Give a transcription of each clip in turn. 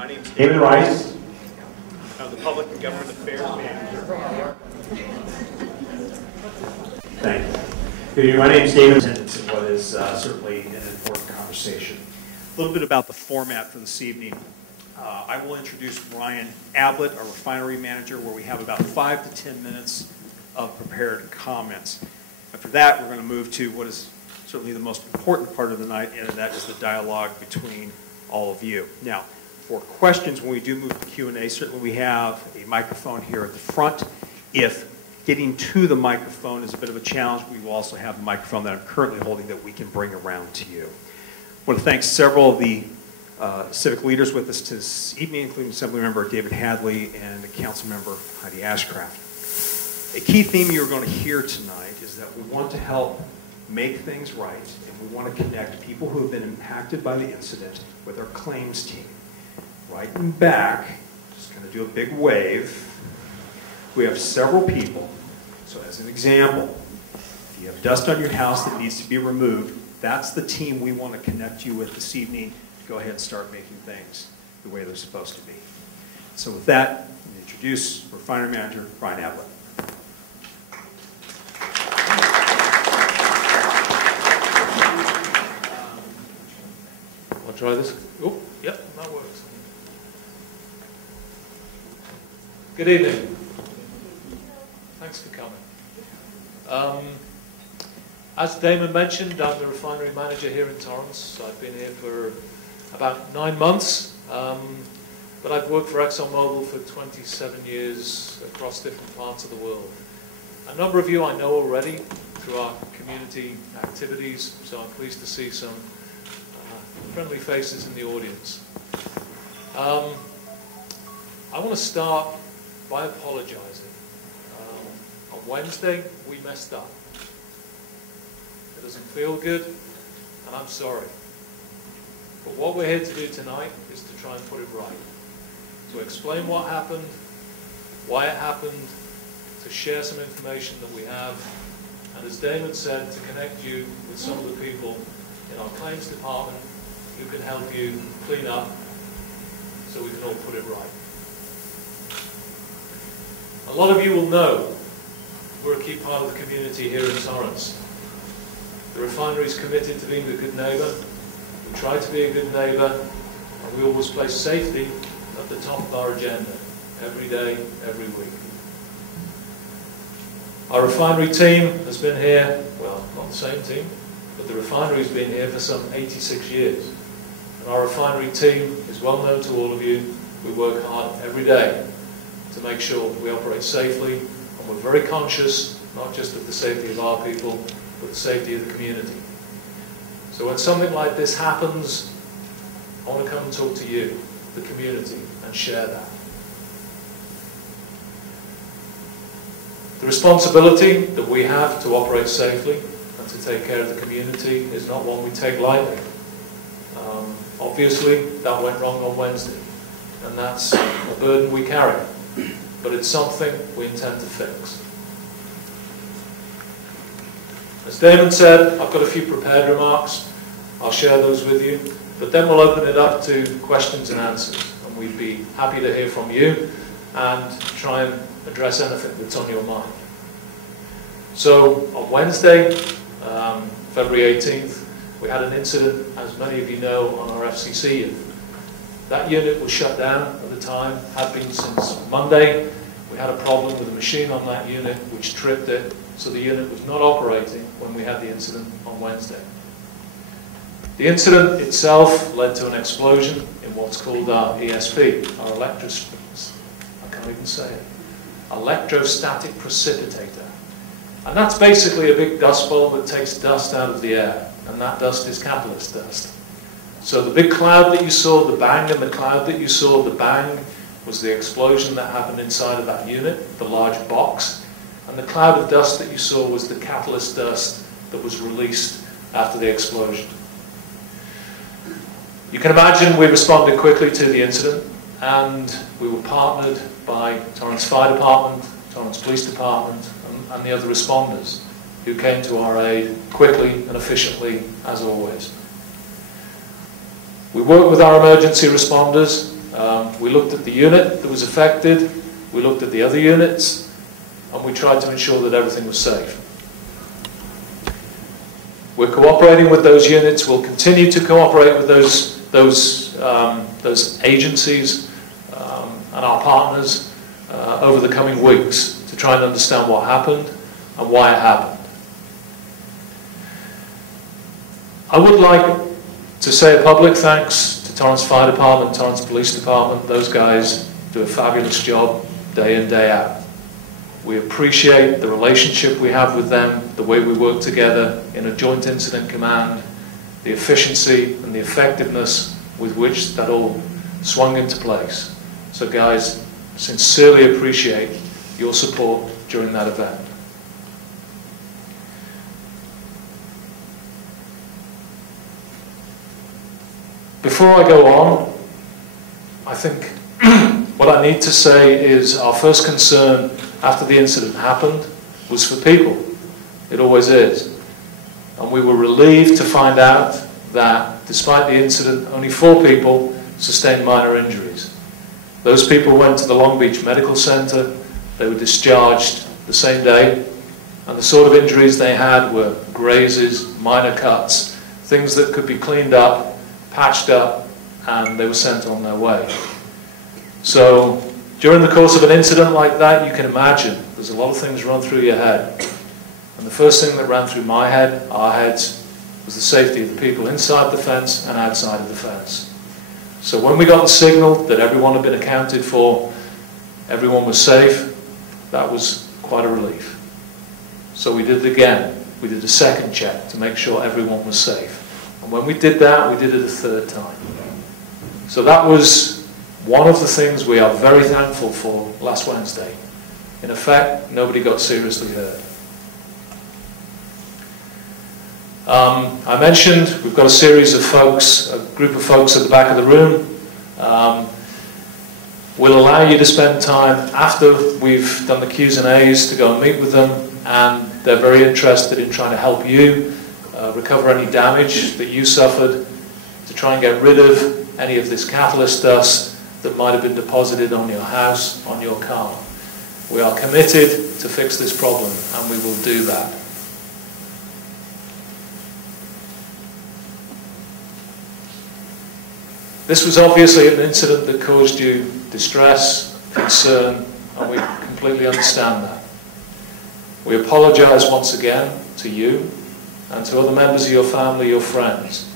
My name is David Rice. I'm the Public and Government Affairs Manager. Thank you. Good evening. My name is David. Attendance in what is certainly an important conversation. A little bit about the format for this evening. I will introduce Ryan Ablett, our refinery manager, where we have about 5 to 10 minutes of prepared comments. After that, we're going to move to what is certainly the most important part of the night, and that is the dialogue between all of you. Now, for questions, when we do move to Q&A, certainly we have a microphone here at the front. If getting to the microphone is a bit of a challenge, we will also have the microphone that I'm currently holding that we can bring around to you. I want to thank several of the civic leaders with us this evening, including Assemblymember David Hadley and the Councilmember Heidi Ashcraft. A key theme you're going to hear tonight is that we want to help make things right, and we want to connect people who have been impacted by the incident with our claims team. Right in back, just going to do a big wave. We have several people. So as an example, if you have dust on your house that needs to be removed, that's the team we want to connect you with this evening. Go ahead and start making things the way they're supposed to be. So with that, I'm going to introduce Refinery Manager Ryan Ablett. I'll try this. Oh, yep, that works. Good evening. Thanks for coming. As Damon mentioned, I'm the refinery manager here in Torrance. I've been here for about 9 months, but I've worked for Exxon Mobil for 27 years across different parts of the world. A number of you I know already through our community activities, so I'm pleased to see some friendly faces in the audience. I want to start by apologizing. On Wednesday, we messed up. It doesn't feel good, and I'm sorry. But what we're here to do tonight is to try and put it right. To explain what happened, why it happened, to share some information that we have, and as Damon said, to connect you with some of the people in our claims department who can help you clean up so we can all put it right. A lot of you will know we're a key part of the community here in Torrance. The refinery is committed to being a good neighbour. We try to be a good neighbour, and we always place safety at the top of our agenda, every day, every week. Our refinery team has been here, well, not the same team, but the refinery has been here for some 86 years. And our refinery team is well known to all of you. We work hard every day to make sure we operate safely, and we're very conscious, not just of the safety of our people, but the safety of the community. So when something like this happens, I want to come and talk to you, the community, and share that. The responsibility that we have to operate safely and to take care of the community is not one we take lightly. Obviously, that went wrong on Wednesday, and that's a burden we carry, but it's something we intend to fix. As Damon said, I've got a few prepared remarks. I'll share those with you, but then we'll open it up to questions and answers, and we'd be happy to hear from you and try and address anything that's on your mind. So on Wednesday, February 18th, we had an incident, as many of you know, on our FCC unit. That unit was shut down at the time, had been since Monday. We had a problem with a machine on that unit which tripped it, so the unit was not operating when we had the incident on Wednesday. The incident itself led to an explosion in what's called our ESP, our electrostatic precipitator. And that's basically a big dust ball that takes dust out of the air, and that dust is catalyst dust. So the big cloud that you saw, the bang, and the cloud that you saw, the bang, was the explosion that happened inside of that unit, the large box, and the cloud of dust that you saw was the catalyst dust that was released after the explosion. You can imagine we responded quickly to the incident, and we were partnered by Torrance Fire Department, Torrance Police Department, and the other responders who came to our aid quickly and efficiently, as always. We work with our emergency responders We looked at the unit that was affected, we looked at the other units, and we tried to ensure that everything was safe. We're cooperating with those units, we'll continue to cooperate with those agencies and our partners over the coming weeks to try and understand what happened and why it happened. I would like to say a public thanks to Torrance Fire Department, Torrance Police Department. Those guys do a fabulous job day in, day out. We appreciate the relationship we have with them, the way we work together in a joint incident command, the efficiency and the effectiveness with which that all swung into place. So guys, sincerely appreciate your support during that event. Before I go on, I think what I need to say is our first concern after the incident happened was for people. It always is. And we were relieved to find out that despite the incident, only 4 people sustained minor injuries. Those people went to the Long Beach Medical Center. They were discharged the same day. And the sort of injuries they had were grazes, minor cuts, things that could be cleaned up, patched up, and they were sent on their way. So during the course of an incident like that, you can imagine there's a lot of things run through your head. And the first thing that ran through my head, our heads, was the safety of the people inside the fence and outside of the fence. So when we got the signal that everyone had been accounted for, everyone was safe, that was quite a relief. So we did it again. We did a second check to make sure everyone was safe. And when we did that, we did it a third time. So that was one of the things we are very thankful for last Wednesday. In effect, nobody got seriously hurt. I mentioned we've got a series of folks, a group of folks at the back of the room. We'll allow you to spend time after we've done the Q's and A's to go and meet with them, and they're very interested in trying to help you recover any damage that you suffered, to try and get rid of any of this catalyst dust that might have been deposited on your house, on your car. We are committed to fix this problem, and we will do that. This was obviously an incident that caused you distress, concern, and we completely understand that. We apologise once again to you and to other members of your family, your friends.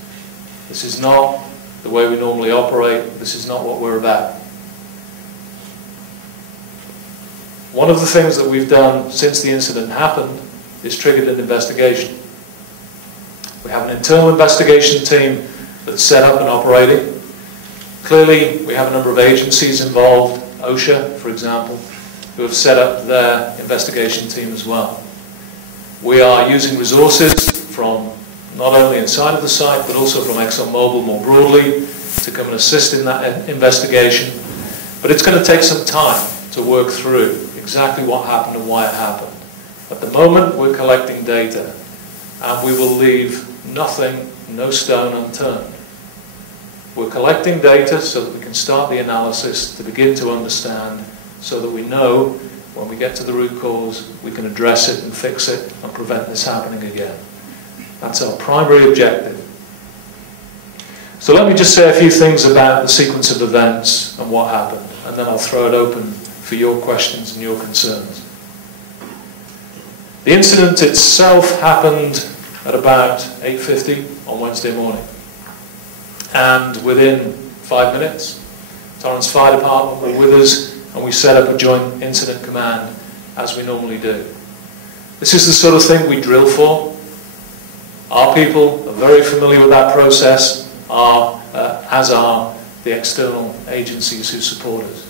This is not the way we normally operate. This is not what we're about. One of the things that we've done since the incident happened is triggered an investigation. We have an internal investigation team that's set up and operating. Clearly, we have a number of agencies involved, OSHA, for example, who have set up their investigation team as well. We are using resources from not only inside of the site, but also from Exxon Mobil more broadly to come and assist in that investigation. But it's going to take some time to work through exactly what happened and why it happened. At the moment, we're collecting data, and we will leave nothing, no stone unturned. We're collecting data so that we can start the analysis to begin to understand, so that we know when we get to the root cause, we can address it and fix it and prevent this happening again. That's our primary objective. So let me just say a few things about the sequence of events and what happened, and then I'll throw it open for your questions and your concerns. The incident itself happened at about 8:50 on Wednesday morning. And within 5 minutes, Torrance Fire Department were with us, and we set up a joint incident command, as we normally do. This is the sort of thing we drill for. Our people are very familiar with that process, as are the external agencies who support us.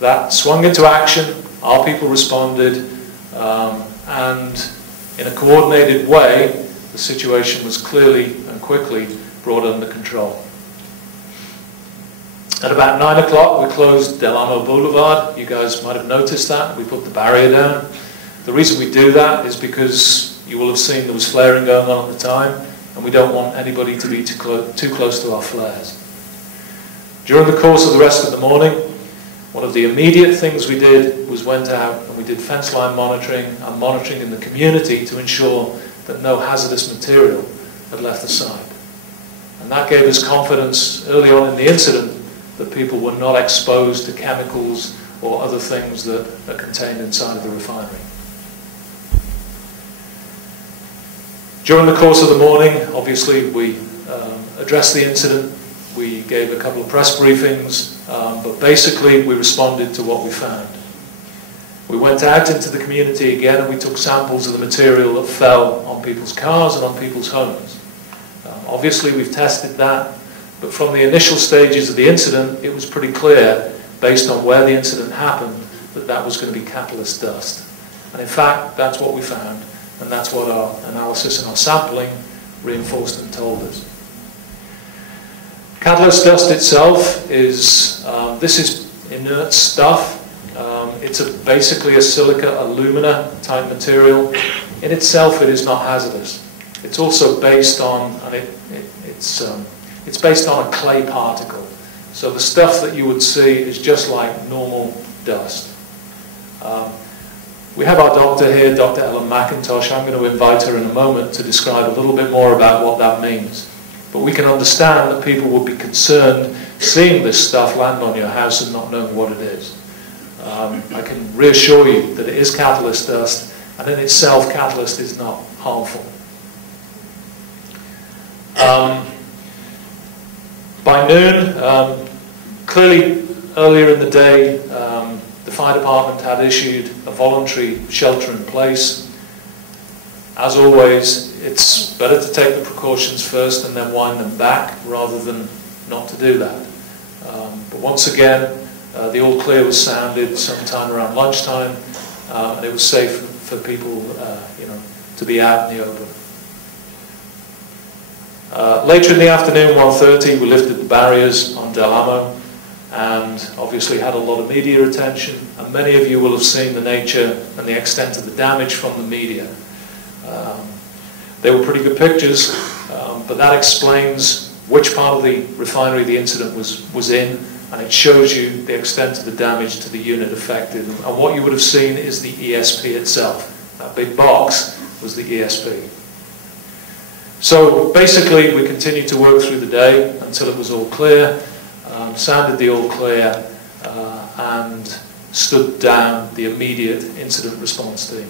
That swung into action, our people responded, and in a coordinated way, the situation was clearly and quickly brought under control. At about 9 o'clock, we closed Del Amo Boulevard. You guys might have noticed that. We put the barrier down. The reason we do that is because you will have seen there was flaring going on at the time, and we don't want anybody to be too close to our flares. During the course of the rest of the morning, one of the immediate things we did was went out and we did fence line monitoring and monitoring in the community to ensure that no hazardous material had left the site. And that gave us confidence early on in the incident that people were not exposed to chemicals or other things that are contained inside of the refinery. During the course of the morning, obviously, we addressed the incident. We gave a couple of press briefings, but basically we responded to what we found. We went out into the community again and we took samples of the material that fell on people's cars and on people's homes. Obviously we've tested that, but from the initial stages of the incident, it was pretty clear, based on where the incident happened, that that was going to be catalyst dust. And in fact, that's what we found, and that's what our analysis and our sampling reinforced and told us. Catalyst dust itself is, this is inert stuff. It's basically a silica alumina type material. In itself, it is not hazardous. It's also based on, and it's based on a clay particle. So the stuff that you would see is just like normal dust. We have our doctor here, Dr. Ellen McIntosh. I'm going to invite her in a moment to describe a little bit more about what that means. But we can understand that people would be concerned seeing this stuff land on your house and not knowing what it is. I can reassure you that it is catalyst dust, and in itself, catalyst is not harmful. By noon, clearly earlier in the day, the fire department had issued a voluntary shelter in place. As always, it's better to take the precautions first and then wind them back rather than not to do that. But once again, the all clear was sounded sometime around lunchtime, and it was safe for people to be out in the open. Later in the afternoon, 1:30, we lifted the barriers on Del Amo and obviously had a lot of media attention, and many of you will have seen the nature and the extent of the damage from the media. They were pretty good pictures, but that explains which part of the refinery the incident was in, and it shows you the extent of the damage to the unit affected. And what you would have seen is the ESP itself. That big box was the ESP. So basically we continued to work through the day until it was all clear, sounded the all clear, and stood down the immediate incident response team.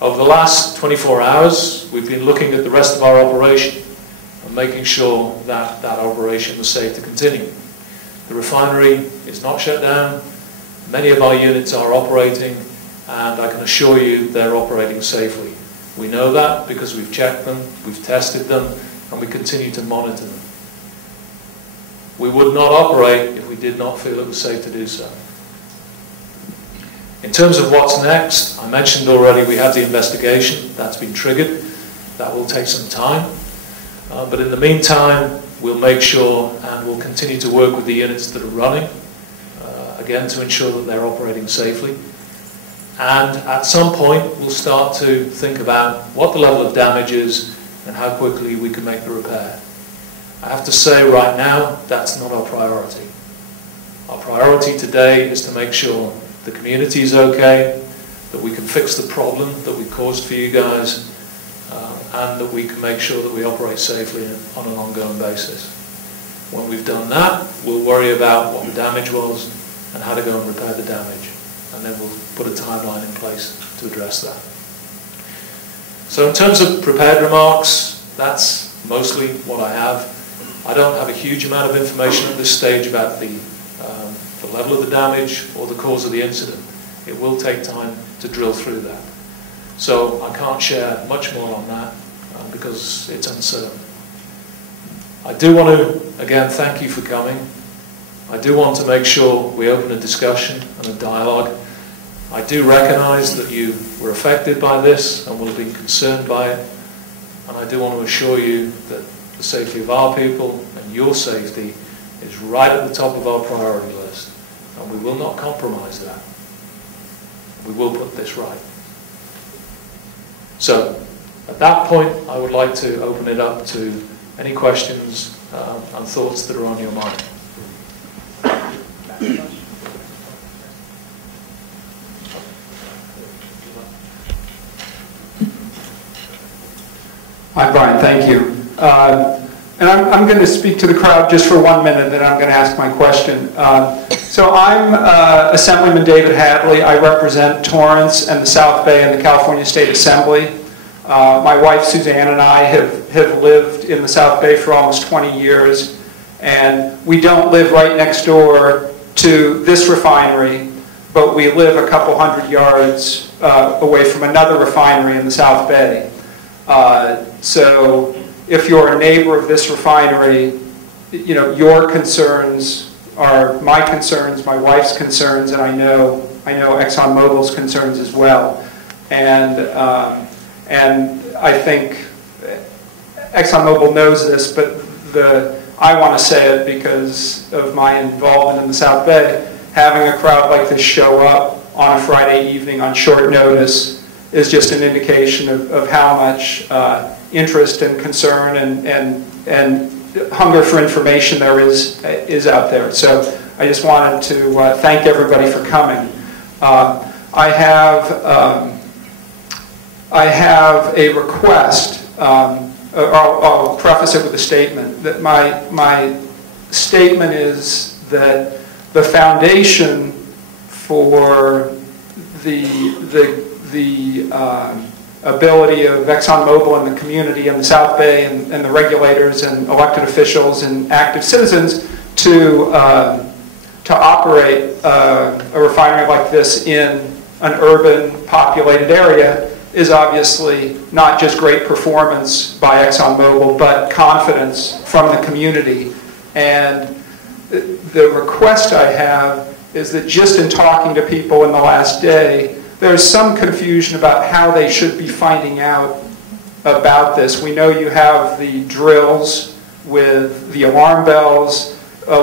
Over the last 24 hours, we've been looking at the rest of our operation and making sure that that operation was safe to continue. The refinery is not shut down. Many of our units are operating, and I can assure you they're operating safely. We know that because we've checked them, we've tested them, and we continue to monitor them. We would not operate if we did not feel it was safe to do so. In terms of what's next, I mentioned already we have the investigation. That's been triggered. That will take some time. But in the meantime, we'll make sure and we'll continue to work with the units that are running, again, to ensure that they're operating safely. And at some point, we'll start to think about what the level of damage is and how quickly we can make the repair. I have to say right now, that's not our priority. Our priority today is to make sure the community is okay, that we can fix the problem that we caused for you guys, and that we can make sure that we operate safely on an ongoing basis. When we've done that, we'll worry about what the damage was and how to go and repair the damage. And then we'll put a timeline in place to address that. So in terms of prepared remarks, that's mostly what I have. I don't have a huge amount of information at this stage about the level of the damage or the cause of the incident. It will take time to drill through that. So I can't share much more on that because it's uncertain. I do want to, again, thank you for coming. I do want to make sure we open a discussion and a dialogue. I do recognise that you were affected by this and will have been concerned by it. And I do want to assure you that the safety of our people and your safety is right at the top of our priority list. And we will not compromise that. We will put this right. So, at that point, I would like to open it up to any questions and thoughts that are on your mind. Hi, Brian. Thank you. And I'm going to speak to the crowd just for 1 minute, then I'm going to ask my question. So I'm Assemblyman David Hadley. I represent Torrance and the South Bay and the California State Assembly. My wife Suzanne and I have lived in the South Bay for almost 20 years, and we don't live right next door to this refinery, but we live a couple hundred yards away from another refinery in the South Bay. So if you're a neighbor of this refinery, you know, your concerns are my concerns, my wife's concerns, and I know Exxon Mobil's concerns as well. And I think Exxon Mobil knows this, but I want to say it because of my involvement in the South Bay. Having a crowd like this show up on a Friday evening on short notice is just an indication of how much interest and concern and hunger for information there is out there. So I just wanted to thank everybody for coming. I have a request. I'll preface it with a statement. That my statement is that the foundation for the ability of Exxon Mobil and the community and the South Bay and the regulators and elected officials and active citizens to operate a refinery like this in an urban populated area is obviously not just great performance by Exxon Mobil, but confidence from the community. And the request I have is that just in talking to people in the last day, there's some confusion about how they should be finding out about this. We know you have the drills with the alarm bells,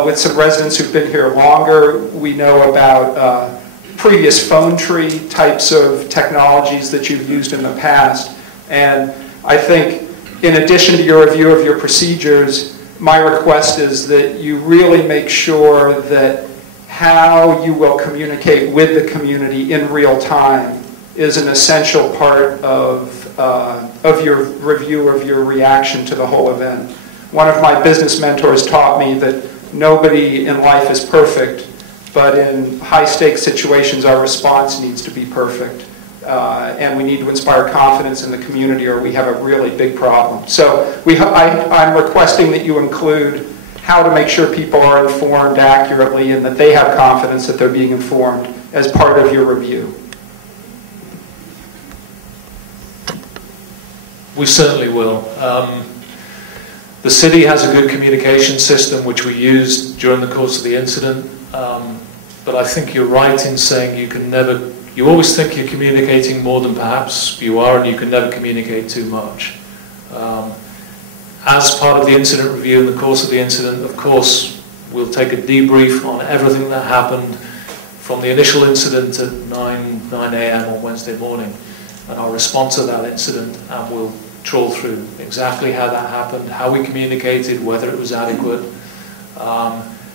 with some residents who've been here longer. We know about previous phone tree types of technologies that you've used in the past. And I think in addition to your review of your procedures, my request is that you really make sure that how you will communicate with the community in real time is an essential part of your review of your reaction to the whole event. One of my business mentors taught me that nobody in life is perfect, but in high-stakes situations our response needs to be perfect. And we need to inspire confidence in the community or we have a really big problem. So I'm requesting that you include how to make sure people are informed accurately and that they have confidence that they're being informed as part of your review. We certainly will. The city has a good communication system which we used during the course of the incident, but I think you're right in saying you always think you're communicating more than perhaps you are, and you can never communicate too much. As part of the incident review in the course of the incident, of course, we'll take a debrief on everything that happened from the initial incident at 9 a.m. on Wednesday morning, and our response to that incident, and we'll trawl through exactly how that happened, how we communicated, whether it was adequate,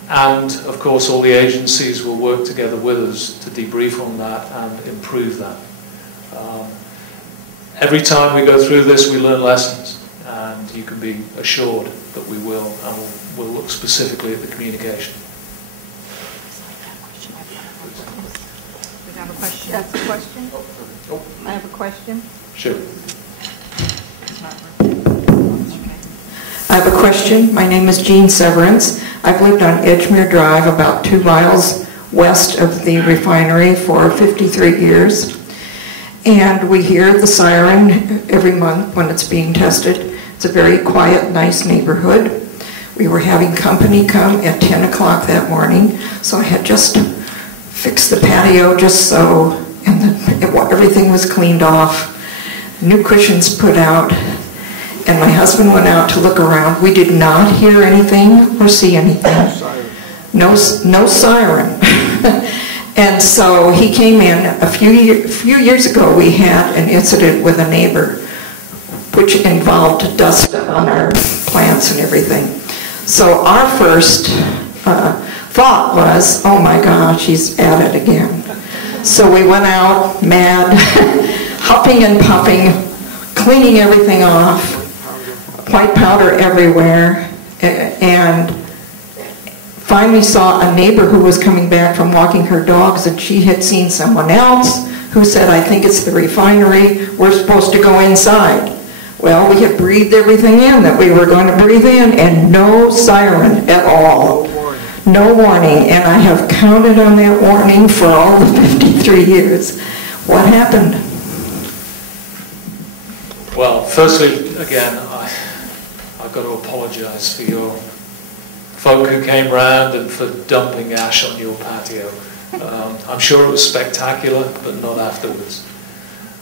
and of course all the agencies will work together with us to debrief on that and improve that. Every time we go through this we learn lessons, and you can be assured that we will, and we'll look specifically at the communication. We have a question. That's a question? I have a question. Sure. I have a question. My name is Jean Severance. I've lived on Edgemere Drive, about 2 miles west of the refinery, for 53 years. And we hear the siren every month when it's being tested. It's a very quiet, nice neighborhood. We were having company come at 10 o'clock that morning, so I had just fixed the patio just so, and everything was cleaned off, new cushions put out, and my husband went out to look around. We did not hear anything or see anything. No siren. And so he came in. A few years ago, we had an incident with a neighbor, which involved dust on our plants and everything. So our first thought was, oh my gosh, he's at it again. So we went out, mad, huffing and puffing, cleaning everything off, white powder everywhere, and finally saw a neighbor who was coming back from walking her dogs, and she had seen someone else who said, I think it's the refinery, we're supposed to go inside. Well, we had breathed everything in that we were going to breathe in, and no siren at all. No warning, and I have counted on that warning for all the 53 years. What happened? Well, firstly, again, I've got to apologize for your folk who came round and for dumping ash on your patio. I'm sure it was spectacular, but not afterwards.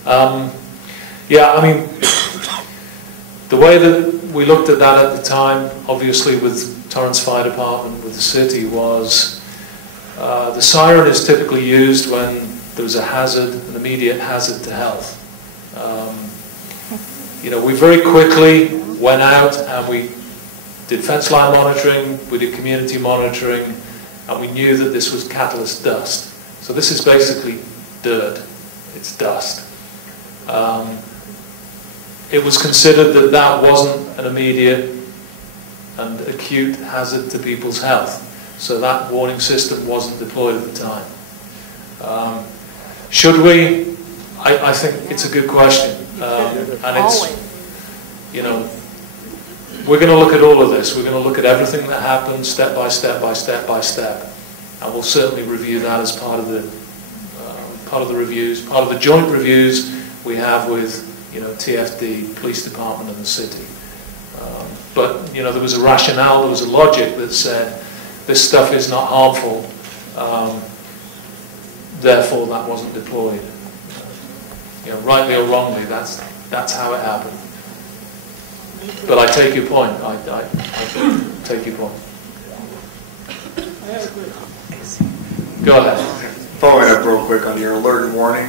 Yeah, I mean, the way that we looked at that at the time, obviously with Torrance Fire Department, with the city, was the siren is typically used when there's a hazard, an immediate hazard to health. You know, we very quickly went out and we did fence line monitoring, we did community monitoring, and we knew that this was catalyst dust. So this is basically dirt, it's dust. It was considered that that wasn't an immediate and acute hazard to people's health. So that warning system wasn't deployed at the time. Should we? I think it's a good question. And it's, you know, we're going to look at all of this. We're going to look at everything that happened step by step by step by step. And we'll certainly review that as part of the reviews, part of the joint reviews we have with, you know, TFD, Police Department and the city. But, you know, there was a rationale, there was a logic that said this stuff is not harmful, therefore that wasn't deployed. You know, rightly or wrongly, that's how it happened. But I take your point. I take your point. Go ahead. Following up real quick on your alert and warning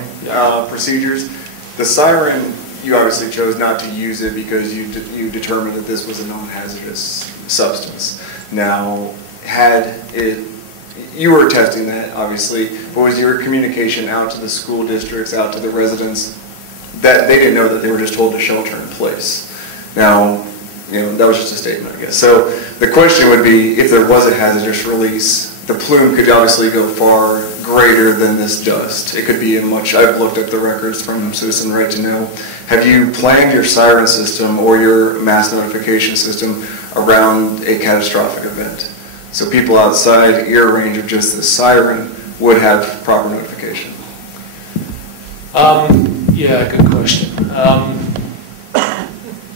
procedures, the siren, you obviously chose not to use it because you determined that this was a non-hazardous substance. Now, you were testing that, obviously, but was your communication out to the school districts, out to the residents, that they didn't know that they were just told to shelter in place? Now, you know, that was just a statement, I guess. So the question would be, if there was a hazardous release, the plume could obviously go far greater than this dust. It could be I've looked at the records from Citizen Right to Know. Have you planned your siren system or your mass notification system around a catastrophic event? So people outside ear range of just the siren would have proper notification. Yeah, good question.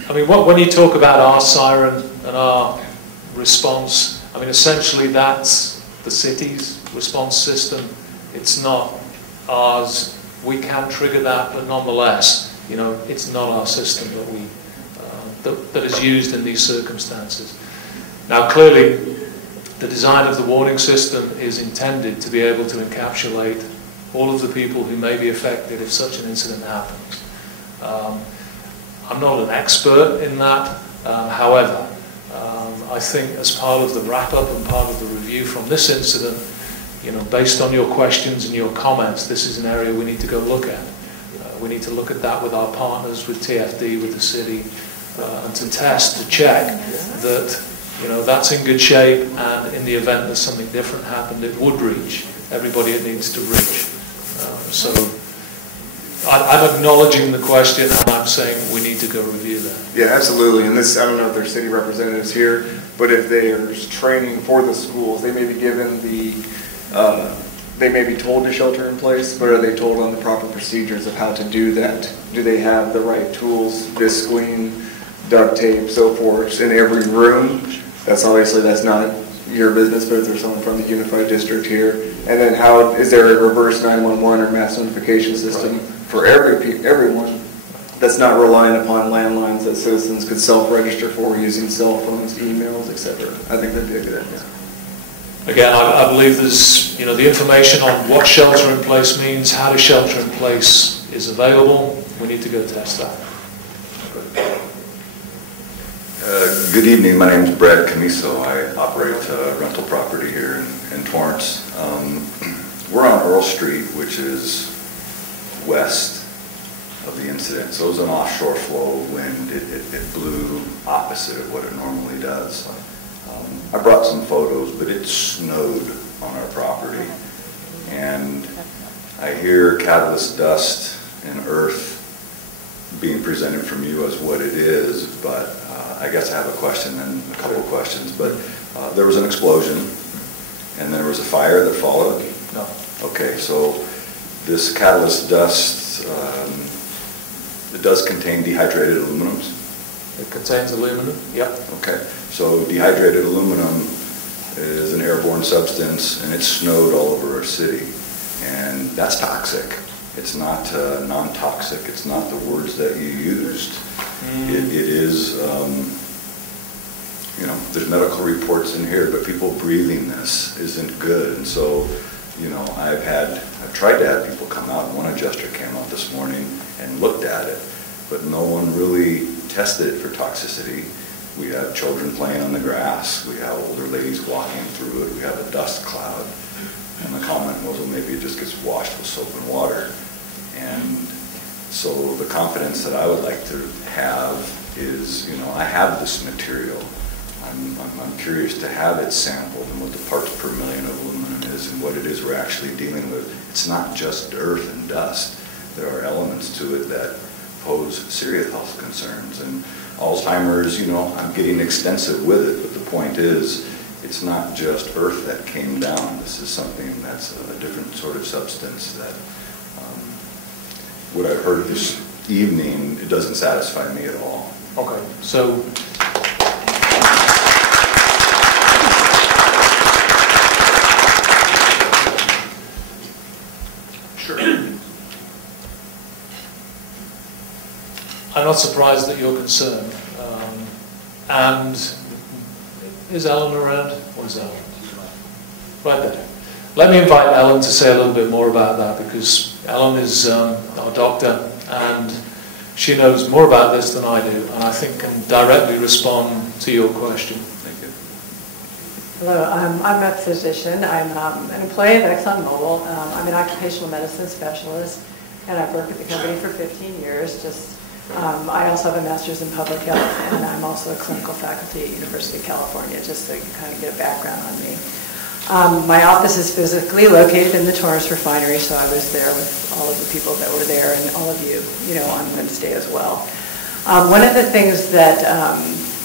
I mean, when you talk about our siren and our response, I mean, essentially that's the city's response system. It's not ours. We can trigger that, but nonetheless, you know, it's not our system that is used in these circumstances. Now, clearly, the design of the warning system is intended to be able to encapsulate all of the people who may be affected if such an incident happens. I'm not an expert in that, however, I think as part of the wrap-up and part of the review from this incident, you know, based on your questions and your comments, this is an area we need to go look at. We need to look at that with our partners, with TFD, with the city, and to test, to check that, you know, that's in good shape, and in the event that something different happened, it would reach everybody it needs to reach. So I'm acknowledging the question, and I'm saying we need to go review that. Yeah, absolutely. And this, I don't know if there's city representatives here, but if there's training for the schools, they may be given they may be told to shelter in place, but are they told on the proper procedures of how to do that? Do they have the right tools, visqueen, duct tape, so forth, in every room? That's not your business, but if there's someone from the Unified District here. And then how, is there a reverse 911 or mass notification system for everyone that's not relying upon landlines that citizens could self-register for using cell phones, emails, etc.? I think that'd be a good idea. Again, I believe there's, you know, the information on what shelter in place means, how to shelter in place is available. We need to go test that. Good evening. My name is Brad Camiso. I operate a rental property here Laurel Street, which is west of the incident. So it was an offshore flow of wind. It blew opposite of what it normally does. I brought some photos, but it snowed on our property. And I hear catalyst dust and earth being presented from you as what it is, but I guess I have a question and a couple of questions. But there was an explosion, and there was a fire that followed? No. Okay, so this catalyst dust, it does contain dehydrated aluminums? It contains aluminum, yep. Okay, so dehydrated aluminum is an airborne substance, and it snowed all over our city, and that's toxic. It's not non-toxic. It's not the words that you used. It is, you know, there's medical reports in here, but people breathing this isn't good. And so, you know, I've tried to have people come out. One adjuster came out this morning and looked at it, but no one really tested it for toxicity. We have children playing on the grass. We have older ladies walking through it. We have a dust cloud. And the comment was, well, maybe it just gets washed with soap and water. And so the confidence that I would like to have is, you know, I have this material. I'm curious to have it sampled and what the parts per million of aluminum is and what it is we're actually dealing with. It's not just earth and dust. There are elements to it that pose serious health concerns. And Alzheimer's, you know, I'm getting extensive with it, but the point is, it's not just earth that came down. This is something that's a different sort of substance that what I've heard this evening, it doesn't satisfy me at all. Okay, so Sure. I'm not surprised that you're concerned. And is Ellen around? Where's Ellen? Right there. Let me invite Ellen to say a little bit more about that, because Ellen is our doctor and she knows more about this than I do, and I think can directly respond to your question. Thank you. Hello, I'm a physician. I'm an employee of Exxon Mobil. I'm an occupational medicine specialist, and I've worked with the company for 15 years. I also have a master's in public health, and I'm also a clinical faculty at University of California, just so you can kind of get a background on me. My office is physically located in the Torrance Refinery, so I was there with all of the people that were there and all of you, on Wednesday as well. One of the things that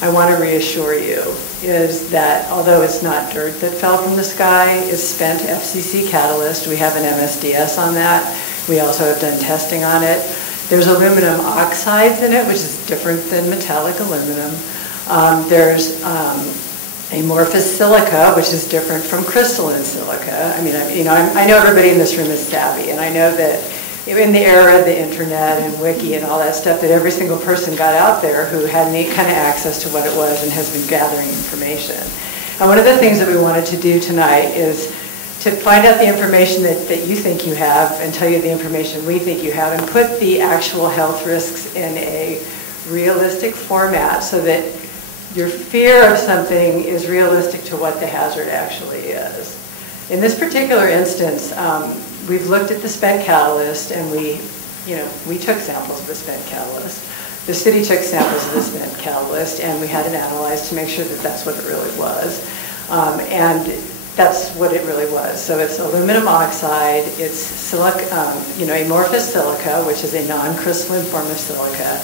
I want to reassure you is that although it's not dirt that fell from the sky, it's spent FCC catalyst. We have an MSDS on that. We also have done testing on it. There's aluminum oxides in it, which is different than metallic aluminum. There's amorphous silica, which is different from crystalline silica. I know everybody in this room is savvy, and I know that in the era of the internet and wiki and all that stuff, that every single person got out there who had any kind of access to what it was and has been gathering information. And one of the things that we wanted to do tonight is to find out the information that you think you have and tell you the information we think you have, and put the actual health risks in a realistic format so that your fear of something is realistic to what the hazard actually is. In this particular instance, we've looked at the spent catalyst, and we took samples of the spent catalyst. The city took samples of the spent catalyst, and we had it analyzed to make sure that that's what it really was. And that's what it really was. So it's aluminum oxide, it's silica, amorphous silica, which is a non-crystalline form of silica,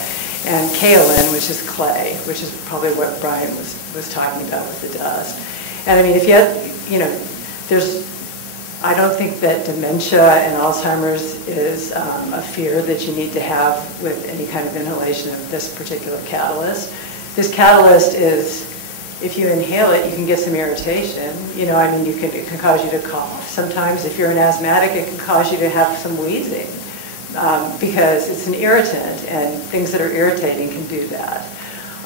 and kaolin, which is clay, which is probably what Brian was talking about with the dust. And I mean, if you had, I don't think that dementia and Alzheimer's is a fear that you need to have with any kind of inhalation of this particular catalyst. This catalyst is, if you inhale it, you can get some irritation. It can cause you to cough. Sometimes if you're an asthmatic, it can cause you to have some wheezing because it's an irritant, and things that are irritating can do that.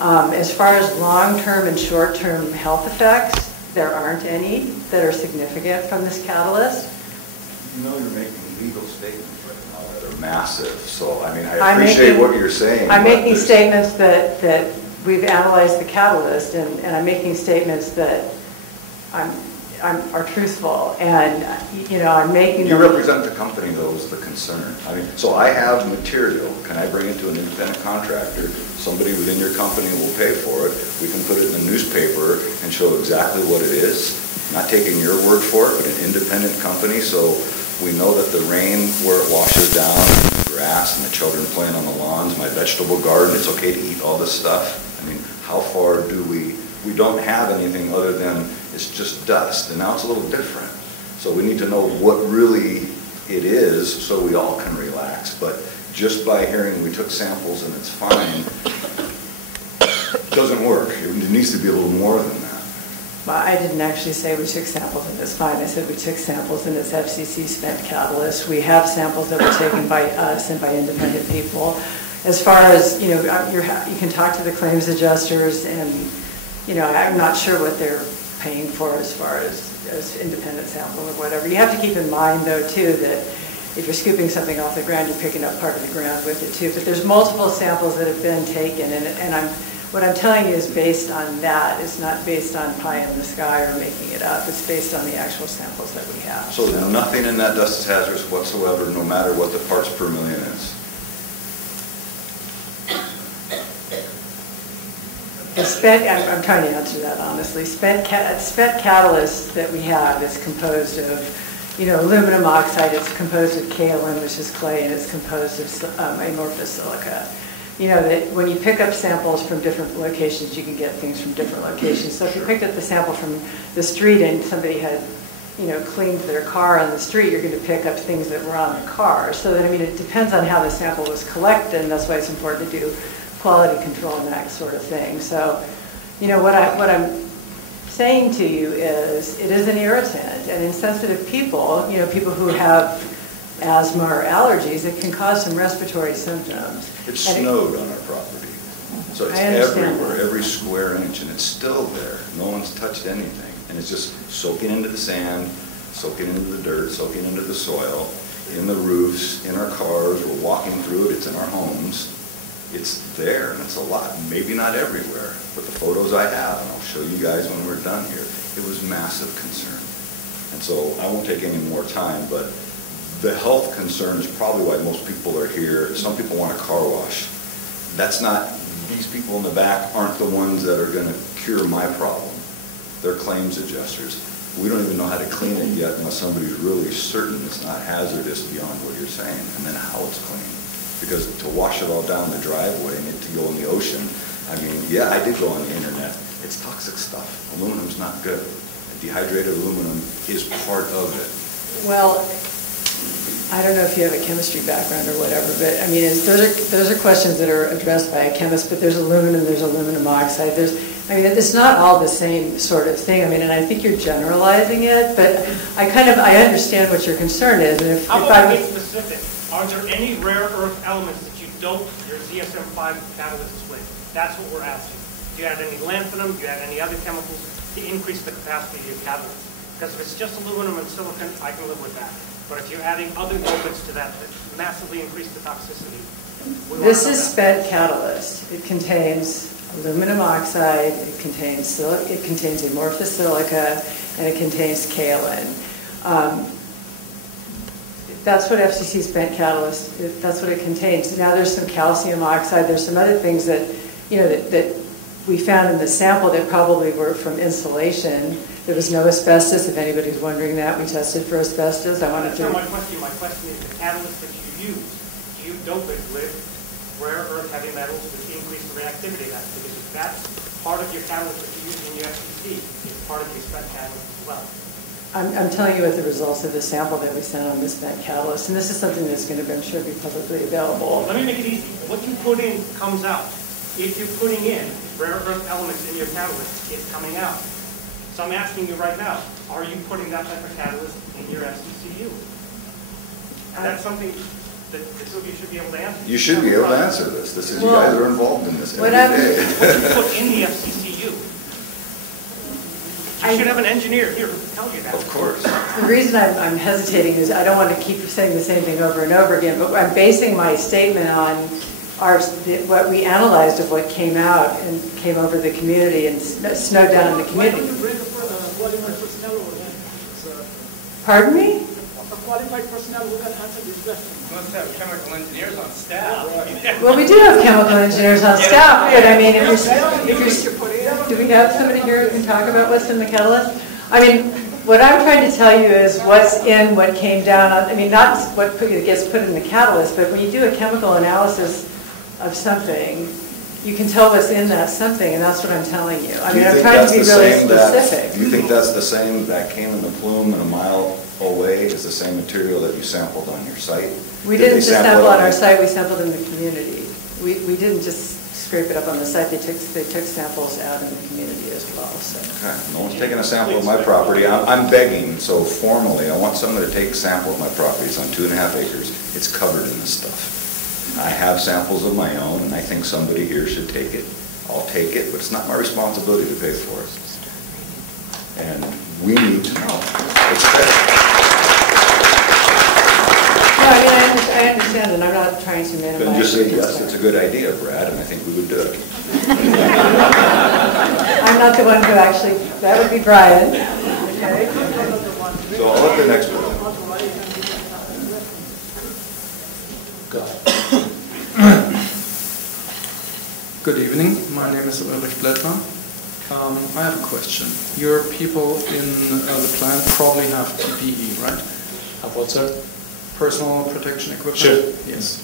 As far as long-term and short-term health effects, there aren't any that are significant from this catalyst. You're making legal statements right now that are massive, so I appreciate what you're saying. I'm making statements that we've analyzed the catalyst, and I'm making statements that are truthful, and I'm making. You represent the company, though, is the concern. I mean, so I have material. Can I bring it to an independent contractor? Somebody within your company will pay for it. We can put it in the newspaper and show exactly what it is. Not taking your word for it, but an independent company, so we know that the rain, where it washes down, grass, and the children playing on the lawns, my vegetable garden, it's okay to eat all this stuff. I mean, how far do we don't have anything other than it's just dust, and now it's a little different. So we need to know what really it is so we all can relax. But just by hearing we took samples and it's fine, doesn't work. It needs to be a little more than that. Well, I didn't actually say we took samples and it's fine. I said we took samples and it's FCC spent catalyst. We have samples that were taken by us and by independent people. As far as, you can talk to the claims adjusters, and I'm not sure what they're paying for as far as independent sample or whatever. You have to keep in mind, though, too, that if you're scooping something off the ground, you're picking up part of the ground with it, too. But there's multiple samples that have been taken, and what I'm telling you is based on that. It's not based on pie in the sky or making it up. It's based on the actual samples that we have. So nothing in that dust is hazardous whatsoever, no matter what the parts per million is? I'm trying to answer that honestly. Spent catalyst that we have is composed of, aluminum oxide. It's composed of kaolin, which is clay, and it's composed of amorphous silica. That when you pick up samples from different locations, you can get things from different locations. So if you picked up the sample from the street and somebody had, cleaned their car on the street, you're going to pick up things that were on the car. So that, it depends on how the sample was collected, and that's why it's important to do quality control and that sort of thing. So, what I'm saying to you is it is an irritant, and in sensitive people, people who have asthma or allergies, it can cause some respiratory symptoms. It snowed on our property, so it's everywhere, every square inch, and it's still there. No one's touched anything, and it's just soaking into the sand, soaking into the dirt, soaking into the soil, in the roofs, in our cars. We're walking through it. It's in our homes. It's there, and it's a lot. Maybe not everywhere, but the photos I have, and I'll show you guys when we're done here, it was massive concern. And so I won't take any more time, but the health concern is probably why most people are here. Some people want a car wash. That's not, these people in the back aren't the ones that are going to cure my problem. They're claims adjusters. We don't even know how to clean it yet unless somebody's really certain it's not hazardous beyond what you're saying, and then how it's cleaned. Because to wash it all down the driveway and it to go in the ocean, yeah, I did go on the internet. It's toxic stuff. Aluminum's not good. Dehydrated aluminum is part of it. Well, I don't know if you have a chemistry background or whatever, but those are questions that are addressed by a chemist. But there's aluminum, there's aluminum oxide. It's not all the same sort of thing. And I think you're generalizing it, but I understand what your concern is. And if I get specific, are there any rare earth elements that you dope your ZSM-5 catalysts with? That's what we're asking. Do you add any lanthanum? Do you add any other chemicals to increase the capacity of your catalyst? Because if it's just aluminum and silicon, I can live with that. But if you're adding other dopants to that massively increase the toxicity. This is spent catalyst. It contains aluminum oxide, it contains amorphous silica, and it contains kaolin. That's what FCC spent catalyst, that's what it contains. Now there's some calcium oxide, there's some other things that, that we found in the sample that probably were from insulation. There was no asbestos, if anybody's wondering that. We tested for asbestos. That's not my question. My question is the catalyst that you use, do you dope it with rare earth heavy metals which increase the reactivity of that? Because if that's part of your catalyst that you use in your FCC, it's part of your spent catalyst as well. I'm telling you what the results of the sample that we sent on the spent catalyst, and this is something that's going to, I'm sure, be publicly available. Let me make it easy. What you put in comes out. If you're putting in rare earth elements in your catalyst, it's coming out. So I'm asking you right now, are you putting that type of catalyst in your FCCU? And that's something that you should be able to answer. You should be able to answer this. You guys are involved in this every day. What you put in the FCCU. You should have an engineer here who can tell you that. Of course. The reason I'm hesitating is I don't want to keep saying the same thing over and over again, but I'm basing my statement on what we analyzed of what came out and came over the community and snowed down in the community. Why don't you bring up what in the Pardon me? Qualified personnel who can answer this question. You must have chemical engineers on staff. Well, we do have chemical engineers on staff, but I mean, do we have somebody here who can talk about what's in the catalyst? I mean, what I'm trying to tell you is what's in what came down on, I mean, not what gets put in the catalyst, but when you do a chemical analysis of something, you can tell what's in that something, and that's what I'm telling you. I mean, I'm trying to be really specific. Do you think that's the same that came in the plume and a mile away is the same material that you sampled on your site? We didn't just sample on our site, we sampled in the community. We didn't just scrape it up on the site, they took samples out in the community as well. So. Okay. No one's taking a sample of my property. I'm begging, so formally, I want someone to take a sample of my property. It's on 2.5 acres. It's covered in this stuff. I have samples of my own, and I think somebody here should take it. I'll take it, but it's not my responsibility to pay for it. And we need to know. It's fair. No, I mean, I understand, and I'm not trying to minimize. Then just say, yes, it's a good idea, Brad, and I think we would do it. I'm not the one who actually, that would be Brian. Okay. So I'll let the next one. Good evening. My name is Ulrich Blättler. I have a question. Your people in the plant probably have PPE, right? Have what, sir? Personal protection equipment? Sure. Yes.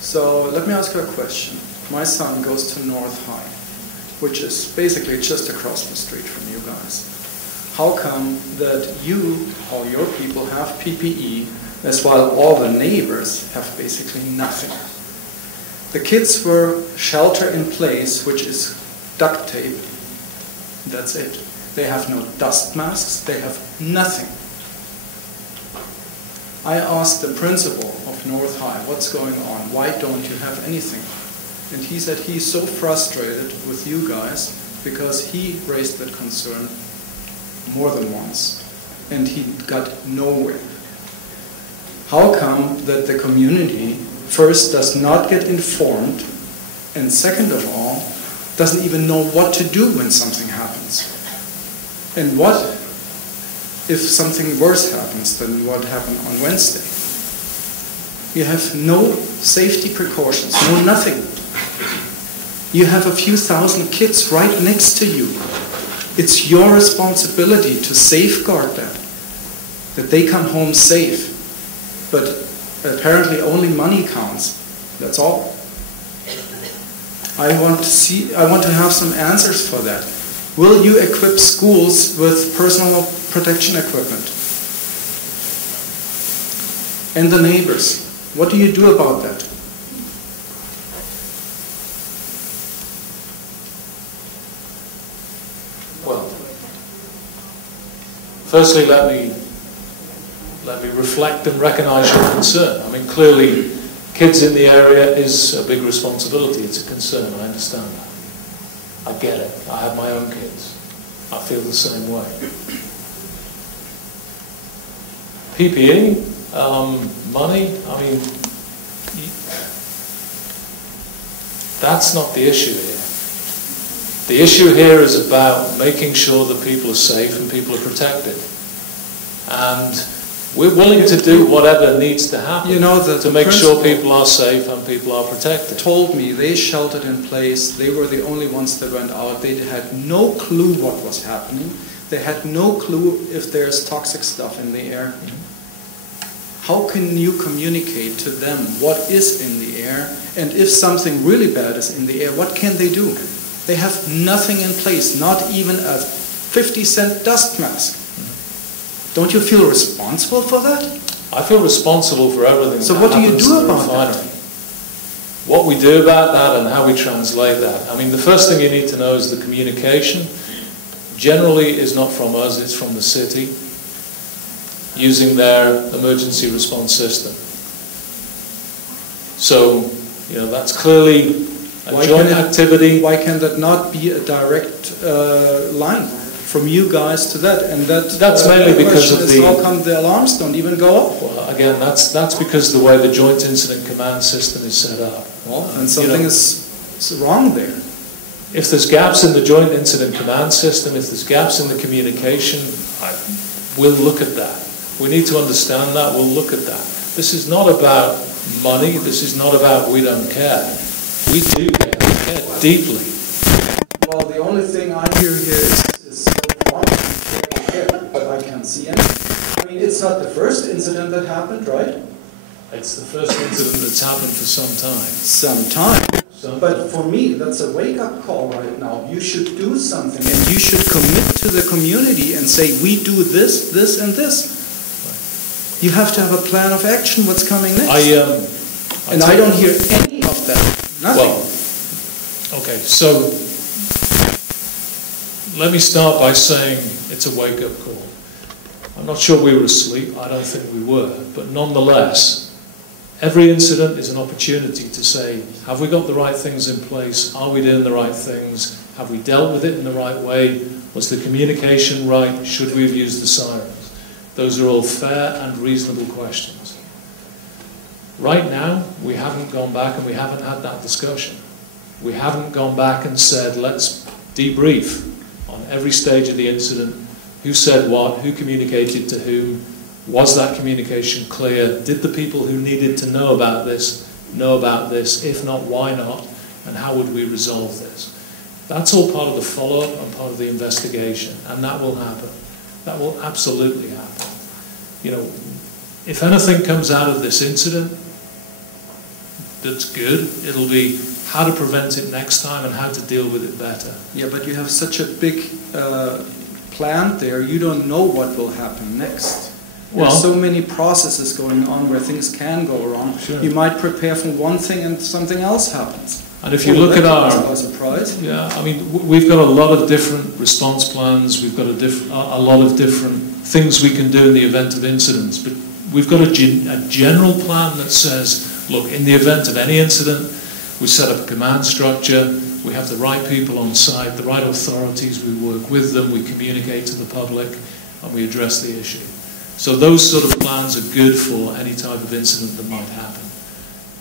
So let me ask you a question. My son goes to North High, which is basically just across the street from you guys. How come that you, all your people, have PPE, as while all the neighbors have basically nothing? The kids were shelter in place, which is duct tape. That's it. They have no dust masks. They have nothing. I asked the principal of North High, what's going on? Why don't you have anything? And he said he's so frustrated with you guys because he raised that concern more than once and he got nowhere. How come that the community first does not get informed and second of all doesn't even know what to do when something happens? And what if something worse happens than what happened on Wednesday? You have no safety precautions, no nothing. You have a few thousand kids right next to you. It's your responsibility to safeguard them, that they come home safe. But apparently only money counts. That's all. I want to have some answers for that. Will you equip schools with personal protection equipment? And the neighbors, what do you do about that? Well, firstly, let me reflect and recognise your concern. I mean, clearly, kids in the area is a big responsibility. It's a concern. I understand that. I get it. I have my own kids. I feel the same way. PPE, money, I mean, that's not the issue here. The issue here is about making sure that people are safe and people are protected. And we're willing to do whatever needs to happen to make sure people are safe and people are protected. Told me they sheltered in place. They were the only ones that went out. They had no clue what was happening. They had no clue if there's toxic stuff in the air. How can you communicate to them what is in the air? And if something really bad is in the air, what can they do? They have nothing in place, not even a 50-cent dust mask. Don't you feel responsible for that? I feel responsible for everything. So what do you do about that? What we do about that and how we translate that. I mean, the first thing you need to know is the communication. Generally is not from us, it's from the city, using their emergency response system. So, that's clearly a joint activity. Why can that not be a direct line from you guys to that? And that's mainly because of how come the alarms don't even go up? Well, again, that's because of the way the Joint Incident Command System is set up. Well, and something is wrong there. If there's gaps in the Joint Incident Command System, if there's gaps in the communication, we'll look at that. We need to understand that, we'll look at that. This is not about money, this is not about we don't care. We do care, we care deeply. Well, the only thing I hear here is but I can't see anything. I mean, it's not the first incident that happened, right? It's the first incident that's happened for some time. Some time. But for me, that's a wake-up call right now. You should do something, and you should commit to the community and say, we do this, this, and this. Right. You have to have a plan of action, what's coming next. I don't hear any of that. Nothing. Well, okay, so let me start by saying it's a wake-up call. I'm not sure we were asleep, I don't think we were, but nonetheless, every incident is an opportunity to say, have we got the right things in place? Are we doing the right things? Have we dealt with it in the right way? Was the communication right? Should we have used the sirens? Those are all fair and reasonable questions. Right now, we haven't gone back and we haven't had that discussion. We haven't gone back and said, let's debrief on every stage of the incident. Who said what? Who communicated to whom? Was that communication clear? Did the people who needed to know about this know about this? If not, why not? And how would we resolve this? That's all part of the follow-up and part of the investigation, and that will happen. That will absolutely happen. You know, if anything comes out of this incident that's good, it'll be how to prevent it next time and how to deal with it better. Yeah, but you have such a big plant there, you don't know what will happen next. There's so many processes going on where things can go wrong. Sure. You might prepare for one thing and something else happens. And if you look at our... surprise. Yeah, I mean, we've got a lot of different response plans, we've got a lot of different things we can do in the event of incidents, but we've got a general plan that says, look, in the event of any incident, we set up a command structure, we have the right people on site, the right authorities, we work with them, we communicate to the public, and we address the issue. So those sort of plans are good for any type of incident that might happen.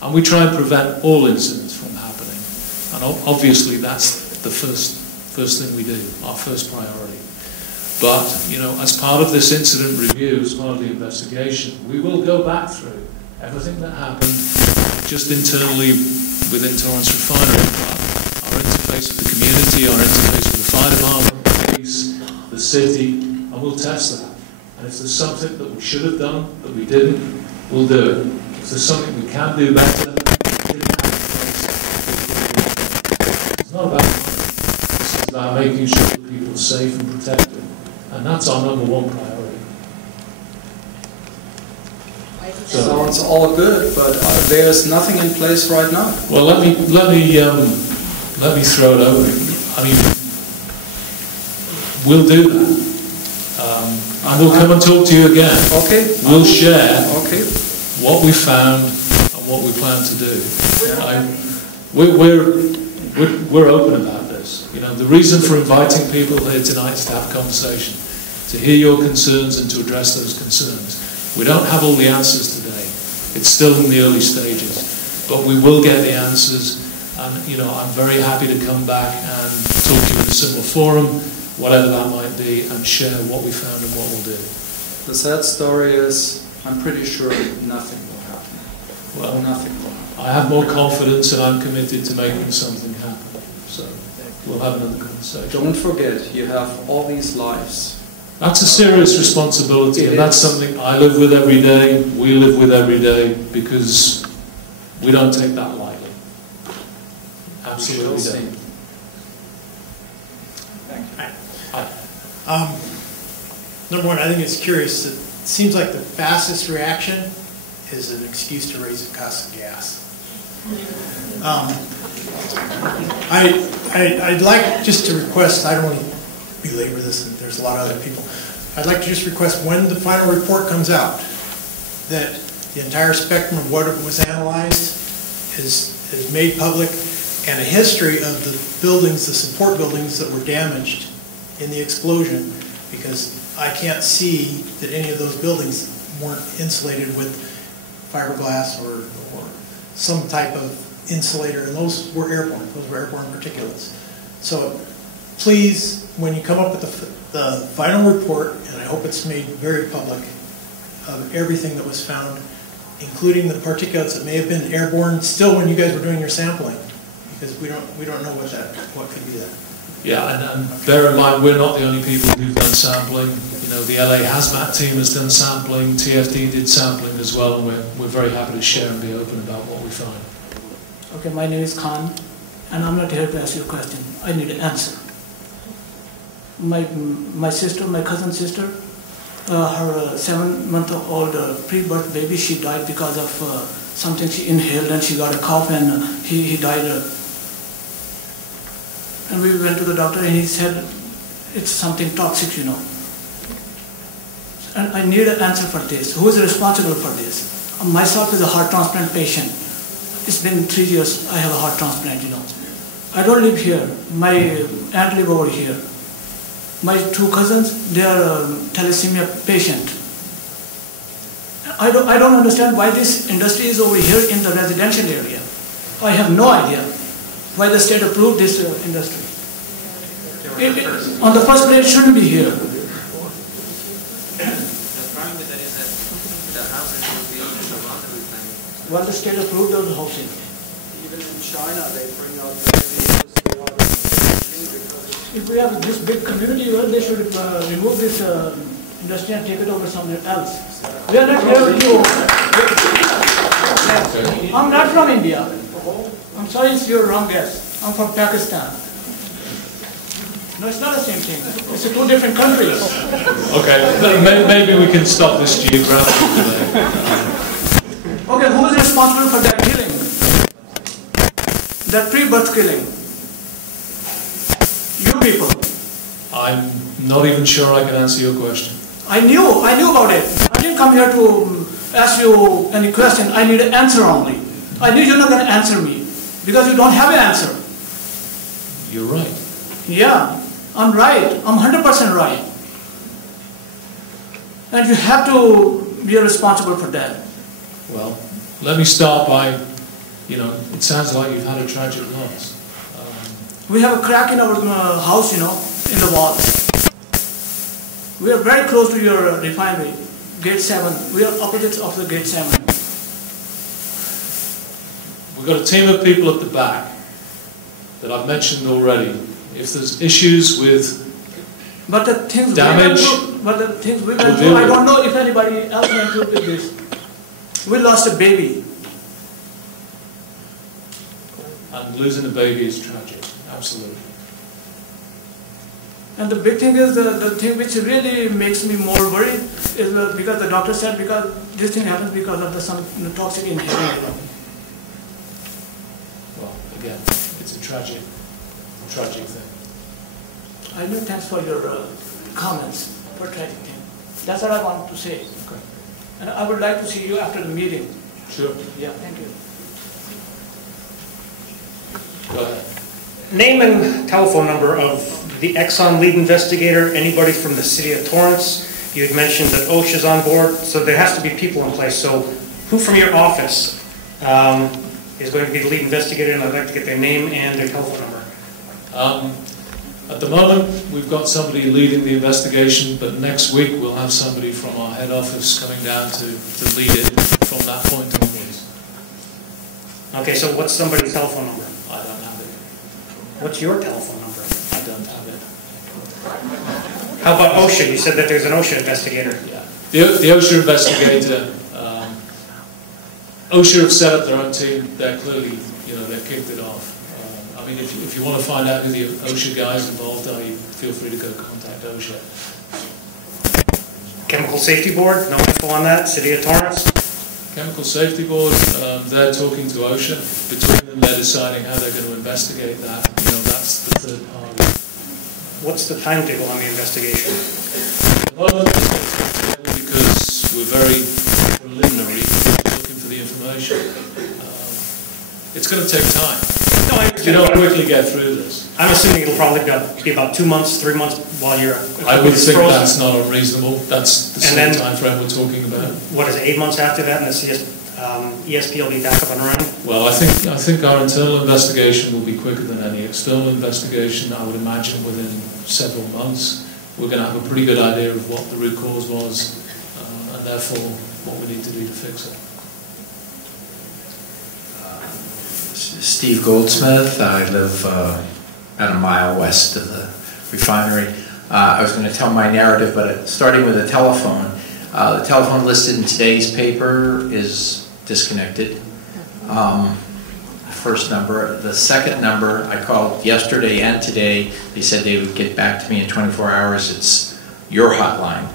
And we try and prevent all incidents from happening. And obviously that's the first thing we do, our first priority. But, you know, as part of this incident review, as part of the investigation, we will go back through everything that happened, just internally within Torrance Refinery, our interface with the community, our interface with the fire department, the police, the city, and we'll test that. And if there's something that we should have done that we didn't, we'll do it. If there's something we can do better, it's not about money. It's about making sure that people are safe and protected. And that's our #1 priority. Sounds all good, but there's nothing in place right now. Well, let me throw it over. I mean, we'll do that. And we'll come and talk to you again. Okay. We'll share what we found and what we plan to do. We're open about this. You know, the reason for inviting people here tonight is to have a conversation, to hear your concerns and to address those concerns. We don't have all the answers today. It's still in the early stages, but we will get the answers. And you know, I'm very happy to come back and talk to you in a similar forum, whatever that might be, and share what we found and what we'll do. The sad story is, I'm pretty sure nothing will happen. Well, nothing will happen. I have more confidence and I'm committed to making something happen. So we'll have another conversation. Don't forget, you have all these lives. That's a serious responsibility, and that's something I live with every day, we live with every day, because we don't take that lightly. Absolutely don't. Number one, I think it's curious. It seems like the fastest reaction is an excuse to raise the cost of gas. I'd like just to request, I don't want to belabor this, and there's a lot of other people. I'd like to just request when the final report comes out that the entire spectrum of what was analyzed is made public, and a history of the buildings, the support buildings that were damaged in the explosion, because I can't see that any of those buildings weren't insulated with fiberglass or some type of insulator, and those were airborne. Those were airborne particulates. So please, when you come up with the final report, and I hope it's made very public, of everything that was found, including the particulates that may have been airborne still when you guys were doing your sampling, because we don't know what could be that. Yeah, and bear in mind, we're not the only people who've done sampling. You know, the LA Hazmat team has done sampling, TFD did sampling as well, and we're very happy to share and be open about what we find. Okay, my name is Khan, and I'm not here to ask you a question. I need an answer. My sister, my cousin's sister, her 7-month-old pre-birth baby, she died because of something she inhaled, and she got a cough, and he died. And we went to the doctor, and he said it's something toxic, you know. And I need an answer for this. Who is responsible for this? Myself is a heart transplant patient. It's been 3 years I have a heart transplant, you know. I don't live here. My aunt live over here. My 2 cousins, they are thalassemia patient. I don't understand why this industry is over here in the residential area. I have no idea why the state approved this industry. On the first place, it shouldn't be here. Well, the state approved those housing. Even in China, they bring out if we have this big community, well, they should remove this industry and take it over somewhere else. We are not here with you. I'm not from India. I'm sorry, it's your wrong guess. I'm from Pakistan. No, it's not the same thing. It's 2 different countries. Okay, maybe we can stop this geographically today. Okay, who is responsible for that killing? That pre-birth killing? You people. I'm not even sure I can answer your question. I knew about it. I didn't come here to ask you any question. I need an answer only. I knew you're not going to answer me because you don't have an answer. You're right. Yeah, I'm right. I'm 100% right. And you have to be responsible for that. Well, let me start by, it sounds like you've had a tragic loss. We have a crack in our house, in the wall. We are very close to your refinery, Gate 7. We are opposites of the Gate 7. We've got a team of people at the back that I've mentioned already. If there's issues with damage, I don't know if anybody else went through with this. We lost a baby. And losing a baby is tragic. Absolutely. And the big thing is, the thing which really makes me more worried is because the doctor said because this thing happens because of some toxic inhaling. Well, again, it's a tragic thing. I know, thanks for your comments for tragic thing. That's what I want to say. Okay. And I would like to see you after the meeting. Sure. Yeah, thank you. Go ahead. Name and telephone number of the Exxon lead investigator, anybody from the city of Torrance. You had mentioned that OSHA's on board, so there has to be people in place. So who from your office is going to be the lead investigator, and I'd like to get their name and their telephone number. At the moment, we've got somebody leading the investigation, but next week we'll have somebody from our head office coming down to lead it from that point onwards. Okay, so what's somebody's telephone number? I don't have it. What's your telephone number? I don't have it. How about OSHA? You said that there's an OSHA investigator. Yeah. The OSHA investigator, OSHA have set up their own team. They're clearly, they've kicked it off. I mean, if you want to find out who the OSHA guys involved are, you feel free to go contact OSHA. Chemical Safety Board, no info on that? City of Torrance? Chemical Safety Board, they're talking to OSHA. Between them, they're deciding how they're going to investigate that. That's the third party. What's the timetable on the investigation? At the moment, because we're very preliminary, looking for the information. It's going to take time. No, you don't quickly get through this. I'm assuming it'll probably be about 2 months, 3 months while you're... I would think that's not unreasonable. That's the same time frame we're talking about. What is it, 8 months after that, and the ESP will be back up and running? Well, I think our internal investigation will be quicker than any external investigation. I would imagine within several months we're going to have a pretty good idea of what the root cause was and therefore what we need to do to fix it. Steve Goldsmith. I live about a mile west of the refinery. I was going to tell my narrative, but starting with the telephone listed in today's paper is disconnected. First number. The second number, I called yesterday and today. They said they would get back to me in 24 hours. It's your hotline.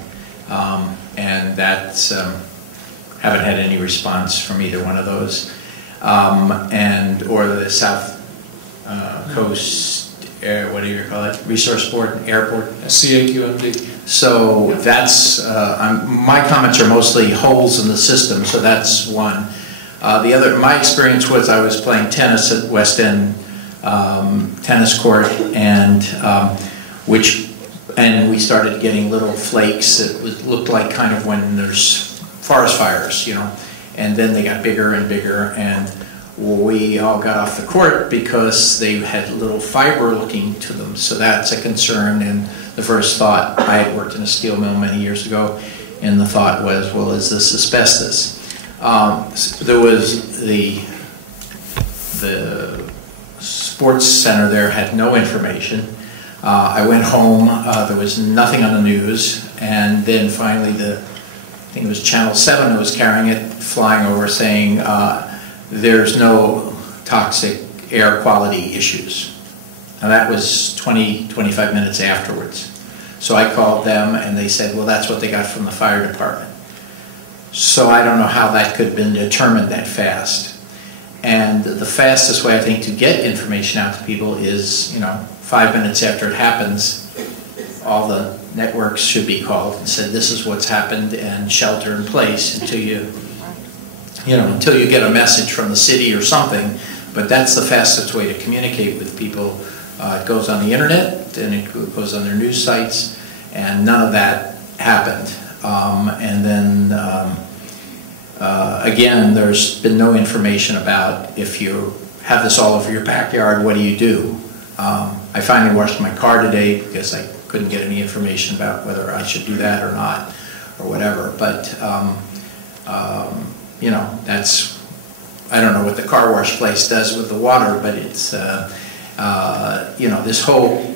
And that's, haven't had any response from either one of those. Or the South Coast, what do you call it? Resource Board, Airport? CAQMD. So that's, my comments are mostly holes in the system, so that's one. The other, my experience was I was playing tennis at West End tennis court, and we started getting little flakes. It looked like kind of when there's forest fires, you know, and then they got bigger and bigger, and we all got off the court because they had little fiber looking to them. So that's a concern. And the first thought, I had worked in a steel mill many years ago, and the thought was, well, is this asbestos? There was the sports center there had no information. I went home, there was nothing on the news, and then finally I think it was Channel 7 that was carrying it, flying over saying there's no toxic air quality issues. And that was 20-25 minutes afterwards. So I called them and they said, well, that's what they got from the fire department. So I don't know how that could have been determined that fast. And the fastest way, I think, to get information out to people is, you know, 5 minutes after it happens, all the networks should be called and said, this is what's happened, and shelter in place until you get a message from the city or something. But that's the fastest way to communicate with people. It goes on the internet, and it goes on their news sites, and none of that happened. And then, again, there's been no information about if you have this all over your backyard, what do you do? I finally washed my car today because I couldn't get any information about whether I should do that or not, or whatever. But, you know, that's, I don't know what the car wash place does with the water, but it's, you know, this whole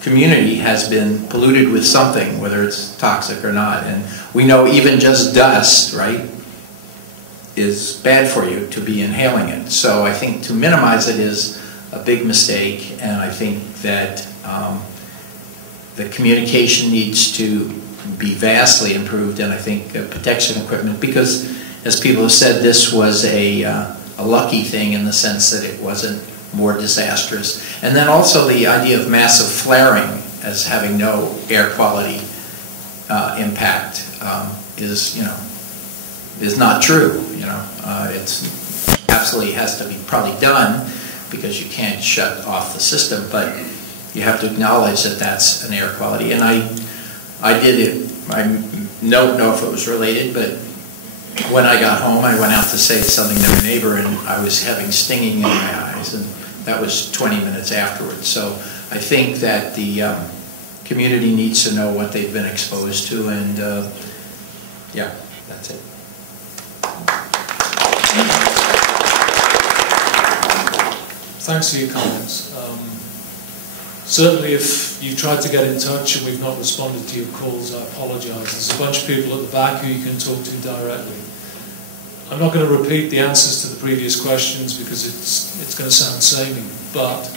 community has been polluted with something, whether it's toxic or not. And we know even just dust, right, is bad for you to be inhaling it. So I think to minimize it is a big mistake, and I think that the communication needs to be vastly improved, and I think protection equipment, because as people have said, this was a lucky thing in the sense that it wasn't more disastrous. And then also the idea of massive flaring as having no air quality impact is, you know, is not true. You know, it's absolutely has to be probably done because you can't shut off the system, but you have to acknowledge that that's an air quality. And I did it. I don't know if it was related, but when I got home, I went out to say something to my neighbor, and I was having stinging in my eyes, and that was 20 minutes afterwards. So I think that the community needs to know what they've been exposed to, and yeah, that's it. Thanks for your comments. Certainly if you've tried to get in touch and we've not responded to your calls, I apologise. There's a bunch of people at the back who you can talk to directly. I'm not going to repeat the answers to the previous questions because it's going to sound samey, but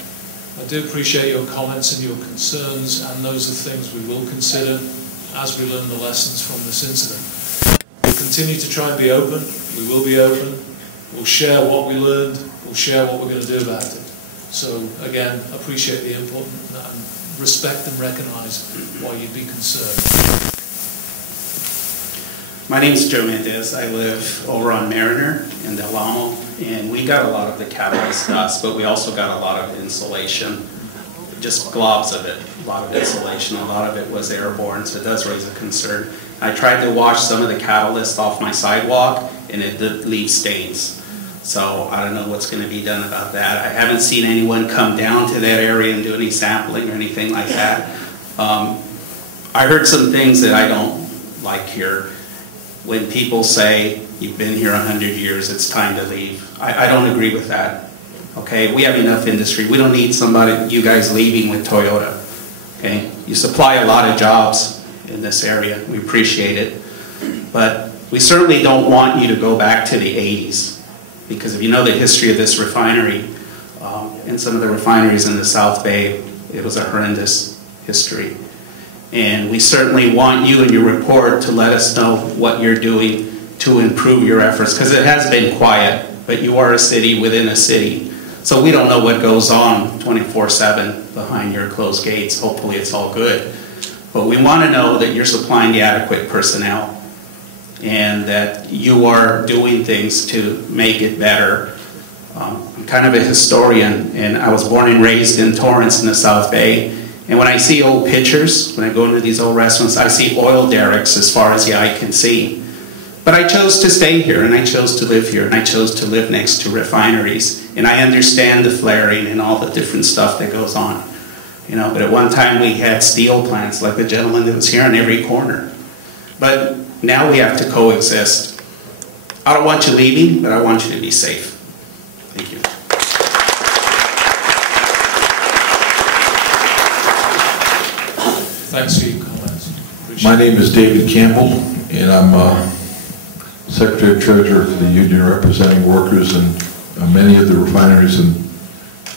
I do appreciate your comments and your concerns, and those are things we will consider as we learn the lessons from this incident. We'll continue to try and be open. We will be open. We'll share what we learned. We'll share what we're going to do about it. So again, appreciate the input and respect and recognise why you'd be concerned. My name is Joe Mendez. I live over on Mariner in Del Amo, and we got a lot of the catalyst dust, but we also got a lot of insulation, just globs of it, a lot of insulation. A lot of it was airborne, so it does raise a concern. I tried to wash some of the catalyst off my sidewalk, and it did leave stains. So I don't know what's going to be done about that. I haven't seen anyone come down to that area and do any sampling or anything like that. I heard some things that I don't like here. When people say, you've been here 100 years, it's time to leave. I don't agree with that. Okay, we have enough industry. We don't need somebody, you guys leaving with Toyota. Okay, you supply a lot of jobs in this area. We appreciate it. But we certainly don't want you to go back to the 80s. Because if you know the history of this refinery, and some of the refineries in the South Bay, it was a horrendous history. And we certainly want you in your report to let us know what you're doing to improve your efforts, because it has been quiet, but you are a city within a city. So we don't know what goes on 24/7 behind your closed gates. Hopefully it's all good. But we want to know that you're supplying the adequate personnel and that you are doing things to make it better. I'm kind of a historian, and I was born and raised in Torrance in the South Bay. And when I see old pictures, when I go into these old restaurants, I see oil derricks as far as the eye can see. But I chose to stay here, and I chose to live here, and I chose to live next to refineries. And I understand the flaring and all the different stuff that goes on. You know, but at one time we had steel plants, like the gentleman that was here on every corner. But now we have to coexist. I don't want you leaving, but I want you to be safe. Thank you. Thanks for your comments. My name is David Campbell, and I'm Secretary Treasurer for the union representing workers in many of the refineries in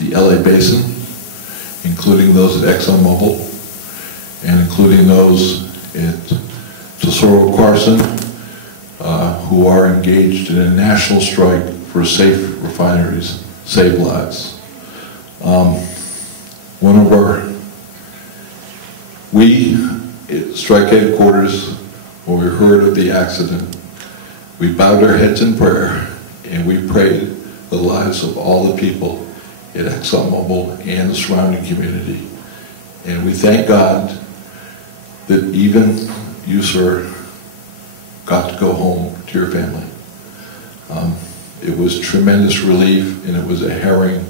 the LA Basin, including those at Exxon Mobil, and including those at Tesoro Carson, who are engaged in a national strike for safe refineries, save lives. We at strike headquarters, when we heard of the accident, we bowed our heads in prayer and we prayed the lives of all the people at Exxon Mobil and the surrounding community. And we thank God that even you, sir, got to go home to your family. It was tremendous relief, and it was a harrowing.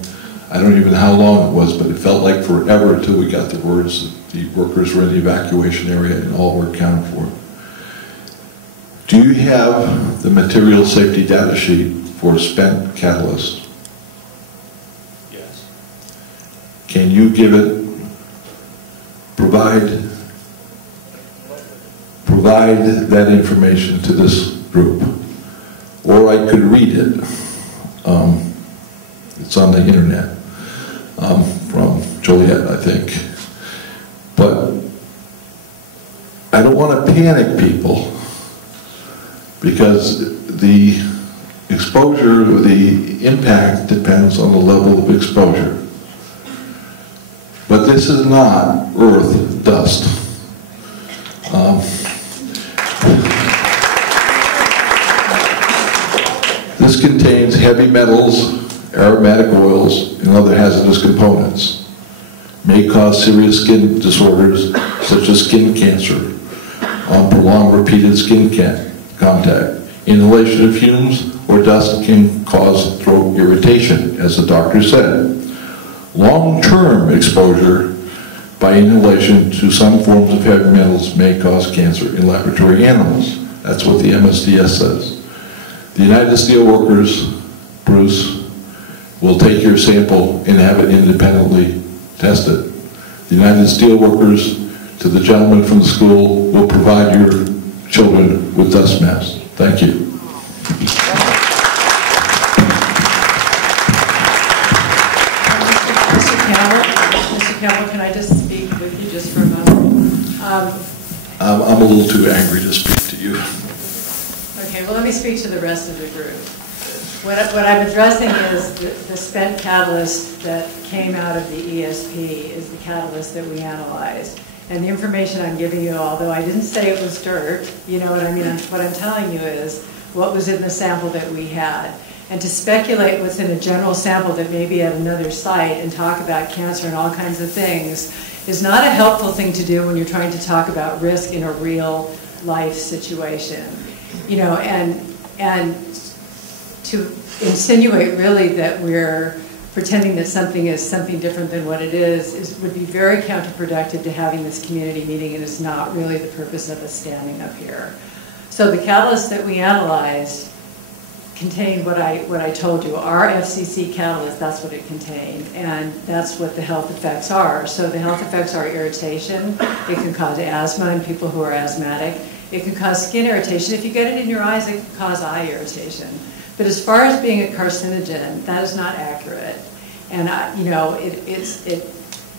I don't even know how long it was, but it felt like forever until we got the words that the workers were in the evacuation area and all were accounted for. Do you have the material safety data sheet for spent catalyst? Yes. Can you give it, provide that information to this group? Or I could read it. It's on the internet from Joliet, I think. But I don't want to panic people, because the exposure, the impact depends on the level of exposure. But this is not earth dust. This contains heavy metals, aromatic oils, and other hazardous components. May cause serious skin disorders such as skin cancer on prolonged repeated skin contact. Inhalation of fumes or dust can cause throat irritation, as the doctor said. Long-term exposure by inhalation to some forms of heavy metals may cause cancer in laboratory animals. That's what the MSDS says. The United Steelworkers, Bruce, will take your sample and have it independently tested. The United Steelworkers, to the gentleman from the school, will provide your children with dust masks. Thank you. Mr. Campbell, can I just speak with you just for a moment? I'm a little too angry to speak to you. Okay, well, let me speak to the rest of the group. What I'm addressing is the spent catalyst that came out of the ESP is the catalyst that we analyzed. And the information I'm giving you, although I didn't say it was dirt, you know what I mean? What I'm telling you is what was in the sample that we had. And to speculate what's in a general sample that may be at another site and talk about cancer and all kinds of things is not a helpful thing to do when you're trying to talk about risk in a real life situation. You know, and insinuate really that we're pretending that something is something different than what it is would be very counterproductive to having this community meeting, and it's not really the purpose of us standing up here. So the catalysts that we analyzed contained what I told you. Our FCC catalyst, that's what it contained, and that's what the health effects are. So the health effects are irritation. It can cause asthma in people who are asthmatic. It can cause skin irritation. If you get it in your eyes, it can cause eye irritation. But as far as being a carcinogen, that is not accurate. And it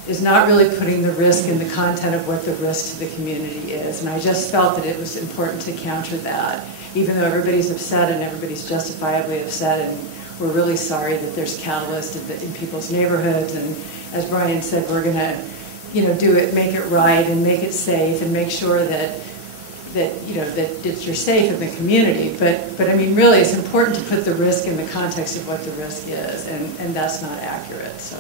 is not really putting the risk in the content of what the risk to the community is. And I just felt that it was important to counter that, even though everybody's upset and everybody's justifiably upset, and we're really sorry that there's catalyst in people's neighborhoods. And as Brian said, we're going to, do it, make it right, and make it safe, and make sure that you're safe in the community. But I mean, really, it's important to put the risk in the context of what the risk is, and that's not accurate. So.